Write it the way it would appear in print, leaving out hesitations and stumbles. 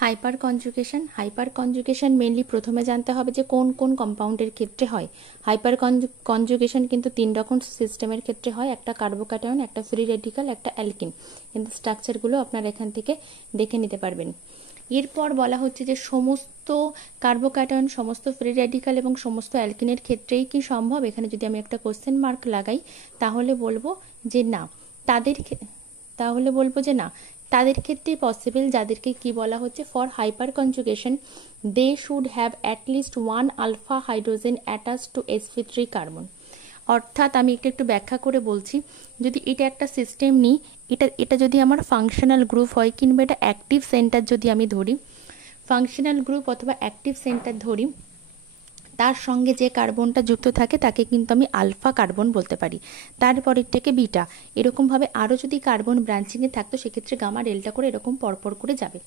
Hyper conjugation mainly প্রথমে জানতে হবে যে কোন কোন কম্পাউন্ডের ক্ষেত্রে হয়। হাইপার কনজুগেশন কিন্তু 3 রকম সিস্টেমের ক্ষেত্রে হয়, একটা কার্বোক্যাটায়ন, একটা ফ্রি রেডিক্যাল, একটা অ্যালকিন। কিন্তু স্ট্রাকচারগুলো আপনারা এখান থেকে দেখে নিতে পারবেন। এরপর বলা হচ্ছে যে সমস্ত কার্বোক্যাটায়ন, সমস্ত ফ্রি রেডিক্যাল এবং সমস্ত অ্যালকিনের ক্ষেত্রেই কি সম্ভব? এখানে যদি আমি একটা কোশ্চেন মার্ক লাগাই তাহলে বলবো যে না, তাদের ক্ষেত্রে পসিবল, যাদেরকে কি বলা হচ্ছে for hyper conjugation they should have at least 1 alpha hydrogen attach to sp3 carbon. অর্থাৎ আমি একটু ব্যাখ্যা করে বলছি, যদি এটা একটা সিস্টেম নিই, এটা যদি আমার ফাংশনাল গ্রুপ হয় কিংবা এটা অ্যাক্টিভ সেন্টার যদি আমি ধরি, ফাংশনাল গ্রুপ অথবা অ্যাক্টিভ সেন্টার ধরি, তার সঙ্গে যে কার্বনটা যুক্ত থাকে তাকে কিন্তু আমি আলফা কার্বন বলতে পারি, তারপরেরটাকে বিটা। এরকমভাবে আরও যদি কার্বন ব্রাঞ্চিংয়ে থাকতো সেক্ষেত্রে গামা ডেল্টা করে এরকম পরপর করে যাবে।